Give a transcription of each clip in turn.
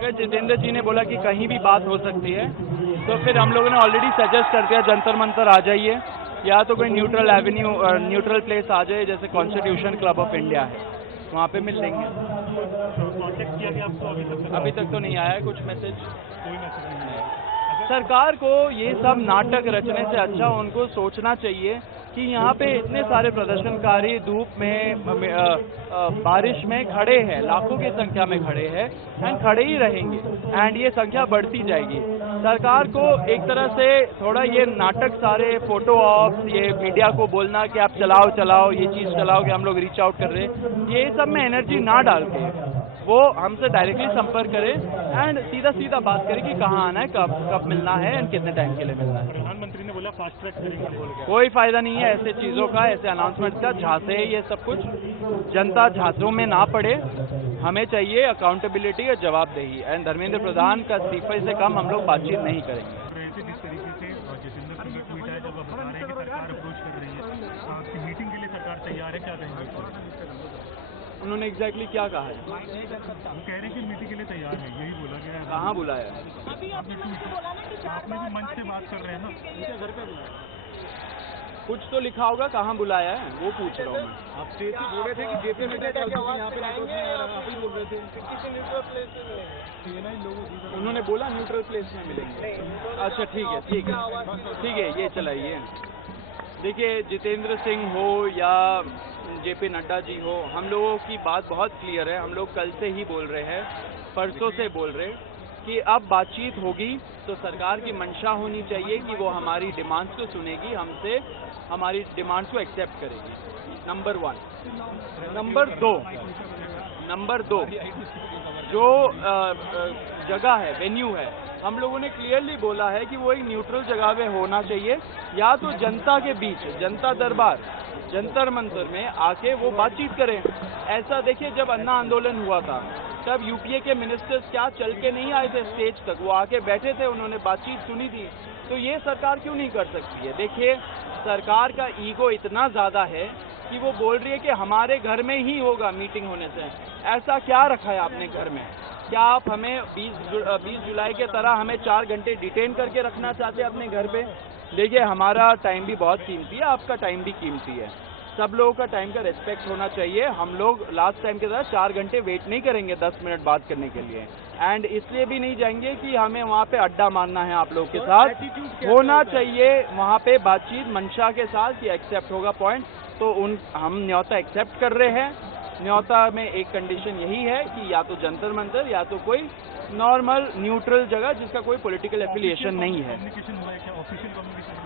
अगर जितेंद्र जी ने बोला कि कहीं भी बात हो सकती है, तो फिर हम लोगों ने ऑलरेडी सजेस्ट कर दिया जंतर मंतर आ जाइए, या तो कोई न्यूट्रल एवेन्यू न्यूट्रल प्लेस आ जाए, जैसे कॉन्स्टिट्यूशन क्लब ऑफ इंडिया है, वहाँ पे मिल लेंगे। कांटेक्ट किया गया आपको अभी तक तो नहीं आया है कुछ मैसेज। कोई मैसेज नहीं आया। सरकार को ये सब नाटक रचने से अच्छा उनको सोचना चाहिए कि यहाँ पे इतने सारे प्रदर्शनकारी धूप में बारिश में खड़े हैं, लाखों की संख्या में खड़े हैं, एंड खड़े ही रहेंगे, एंड ये संख्या बढ़ती जाएगी। सरकार को एक तरह से थोड़ा ये नाटक सारे फोटो ऑप्स, ये मीडिया को बोलना कि आप चलाओ चलाओ, ये चीज़ चलाओ कि हम लोग रीच आउट कर रहे हैं, ये सब में एनर्जी ना डाल के वो हमसे डायरेक्टली संपर्क करे एंड सीधा सीधा बात करे कि कहाँ आना है, कब मिलना है एंड कितने टाइम के लिए मिलना है। प्रधानमंत्री ने बोला फास्ट ट्रैक करेंगे बोल के। कोई फायदा नहीं है ऐसे चीज़ों का, ऐसे अनाउंसमेंट का, झांसे है ये सब कुछ। जनता झांसों में ना पड़े, हमें चाहिए अकाउंटेबिलिटी और जवाबदेही, एंड धर्मेंद्र प्रधान का इस्तीफे से कम हम लोग बातचीत नहीं करेंगे। जिस तरीके से जितेंद्र सिंह का ट्वीट आया, जब बता रहे हैं कि सरकार अप्रोच कर रही है आपकी मीटिंग के लिए, सरकार तैयार है, क्या कहेंगे? उन्होंने एग्जैक्टली क्या कहा है? वो कह रहे हैं कि मीटिंग के लिए तैयार है, यही बोला गया है। कहाँ बुलाया है? आपने भी मंच से बात कर रहे हैं ना, घर पे कुछ तो लिखा होगा, कहाँ बुलाया है वो पूछ रहा हूँ मैं। आप बोल रहे थे कि जेपी में यहाँ पे आप ही बोल रहे थे उन्होंने बोला न्यूट्रल प्लेस में मिलेंगे। अच्छा ठीक है ठीक है ठीक है, ये चलाइए। देखिए जितेंद्र सिंह हो या जेपी नड्डा जी हो, हम लोगों की बात बहुत क्लियर है। हम लोग कल से ही बोल रहे हैं, परसों से बोल रहे हैं कि अब बातचीत होगी तो सरकार की मंशा होनी चाहिए कि वो हमारी डिमांड्स को सुनेगी, हमसे हमारी डिमांड्स को एक्सेप्ट करेगी। नंबर 1। नंबर दो जो जगह है, वेन्यू है, हम लोगों ने क्लियरली बोला है कि वो एक न्यूट्रल जगह पे होना चाहिए, या तो जनता के बीच, जनता दरबार, जंतर मंतर में आके वो बातचीत करें। ऐसा देखिए जब अन्ना आंदोलन हुआ था तब यूपीए के मिनिस्टर्स क्या चल के नहीं आए थे स्टेज तक, वो आके बैठे थे, उन्होंने बातचीत सुनी थी। तो ये सरकार क्यों नहीं कर सकती है? देखिए सरकार का ईगो इतना ज़्यादा है कि वो बोल रही है कि हमारे घर में ही होगा मीटिंग होने से। ऐसा क्या रखा है आपने घर में? क्या आप हमें 20 जुलाई के तरह हमें 4 घंटे डिटेन करके रखना चाहते हैं अपने घर पे? देखिए हमारा टाइम भी बहुत कीमती है, आपका टाइम भी कीमती है, सब लोगों का टाइम का रिस्पेक्ट होना चाहिए। हम लोग लास्ट टाइम के तरह 4 घंटे वेट नहीं करेंगे 10 मिनट बात करने के लिए, एंड इसलिए भी नहीं जाएंगे कि हमें वहाँ पे अड्डा मारना है आप लोग के साथ। होना चाहिए वहाँ पे बातचीत मंशा के साथ, ये एक्सेप्ट होगा पॉइंट, तो हम न्योता एक्सेप्ट कर रहे हैं। न्योता में एक कंडीशन यही है कि या तो जंतर मंतर या तो कोई नॉर्मल न्यूट्रल जगह जिसका कोई पॉलिटिकल एफिलिएशन नहीं है।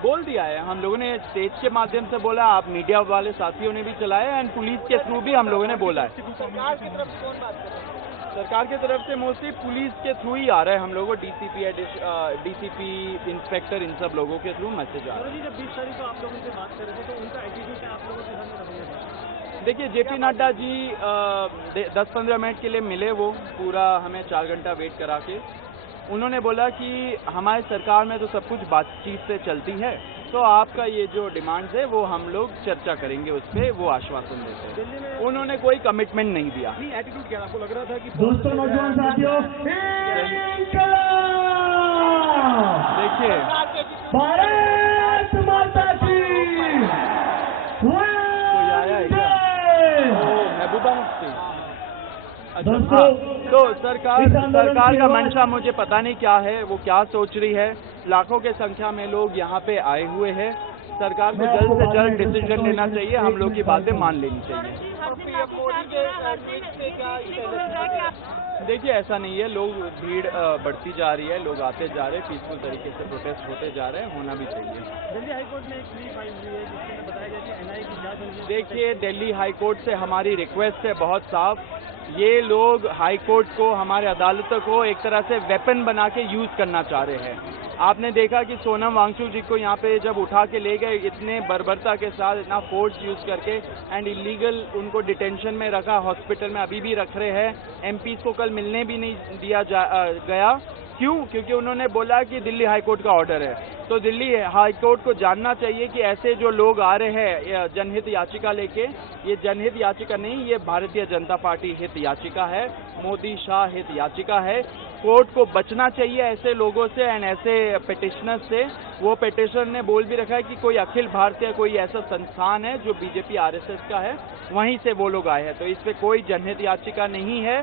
बोल दिया है हम लोगों ने, स्टेज के माध्यम से बोला, आप मीडिया वाले साथियों ने भी चलाया, एंड पुलिस के थ्रू भी हम लोगों ने बोला है। सरकार की तरफ से मोस्टली पुलिस के थ्रू ही आ रहा है हम लोगों को, डीसीपी, इंस्पेक्टर, इन सब लोगों के थ्रू मैसेज आ रहा है। जब 20 तारीख को आप लोगों से बात कर रहे थे तो उनका एटीट्यूड क्या आप लोगों के सामने रखा? देखिए जेपी नड्डा जी 10-15 मिनट के लिए मिले, वो पूरा हमें 4 घंटा वेट करा के उन्होंने बोला कि हमारी सरकार में तो सब कुछ बातचीत से चलती है, तो आपका ये जो डिमांड्स है वो हम लोग चर्चा करेंगे, उस पर वो आश्वासन देते हैं। उन्होंने कोई कमिटमेंट नहीं दिया। एटीट्यूड क्या आपको लग रहा था कि दोस्तों नौजवान साथियों, देखिए भारत माता की महबूबा मुफ्ती। अच्छा तो सरकार का मंशा मुझे पता नहीं क्या है, वो क्या सोच रही है। लाखों के संख्या में लोग यहाँ पे आए हुए हैं, सरकार को जल्द से जल्द डिसीजन लेना चाहिए, हम लोग की बातें मान लेनी चाहिए। देखिए ऐसा नहीं है, लोग भीड़ बढ़ती जा रही है, लोग आते जा रहे हैं, पीसफुल तरीके से प्रोटेस्ट होते जा रहे हैं, होना भी चाहिए। दिल्ली हाईकोर्ट ने एक प्ली फाइल हुई है जिसमें बताया गया कि एनआईए की जांच। देखिए दिल्ली हाईकोर्ट से हमारी रिक्वेस्ट है बहुत साफ, ये लोग हाईकोर्ट को, हमारे अदालतों को एक तरह से वेपन बना के यूज करना चाह रहे हैं। आपने देखा कि सोनम वांगचुक जी को यहाँ पे जब उठा के ले गए, इतने बर्बरता के साथ, इतना फोर्स यूज करके, एंड इलीगल उनको डिटेंशन में रखा, हॉस्पिटल में अभी भी रख रहे हैं। एमपीज को कल मिलने भी नहीं दिया गया। क्यों? क्योंकि उन्होंने बोला कि दिल्ली हाईकोर्ट का ऑर्डर है। तो दिल्ली हाईकोर्ट को जानना चाहिए कि ऐसे जो लोग आ रहे हैं जनहित याचिका लेके, ये जनहित याचिका नहीं, ये भारतीय जनता पार्टी हित याचिका है, मोदी शाह हित याचिका है। कोर्ट को बचना चाहिए ऐसे लोगों से एंड ऐसे पिटिशनर्स से। वो पिटिशन ने बोल भी रखा है कि कोई अखिल भारतीय कोई ऐसा संस्थान है जो बीजेपी आरएसएस का है, वहीं से वो लोग आए हैं, तो इस पे कोई जनहित याचिका नहीं है।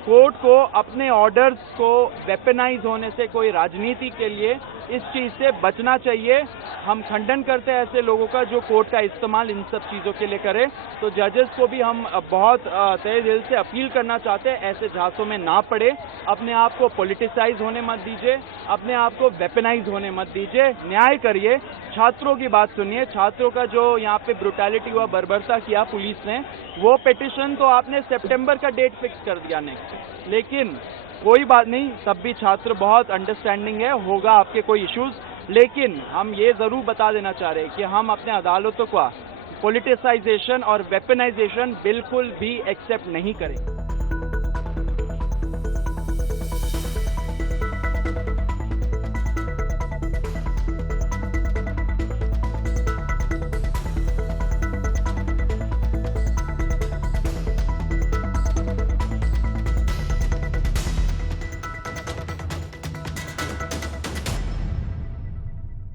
कोर्ट को अपने ऑर्डर्स को वेपनाइज होने से, कोई राजनीति के लिए इस चीज से बचना चाहिए। हम खंडन करते हैं ऐसे लोगों का जो कोर्ट का इस्तेमाल इन सब चीजों के लिए करे। तो जजेस को भी हम बहुत तहे दिल से अपील करना चाहते हैं, ऐसे झांसों में ना पड़े, अपने आप को पॉलिटिसाइज होने मत दीजिए, अपने आप को वेपनाइज होने मत दीजिए, न्याय करिए, छात्रों की बात सुनिए। छात्रों का जो यहाँ पे ब्रुटैलिटी हुआ, बर्बरता किया पुलिस ने, वो पिटिशन तो आपने सितंबर का डेट फिक्स कर दिया नेक्स्ट, लेकिन कोई बात नहीं, तब भी छात्र बहुत अंडरस्टैंडिंग है, होगा आपके कोई इश्यूज, लेकिन हम ये जरूर बता देना चाह रहे हैं कि हम अपने अदालतों का पॉलिटिसाइजेशन और वेपनाइजेशन बिल्कुल भी एक्सेप्ट नहीं करेंगे।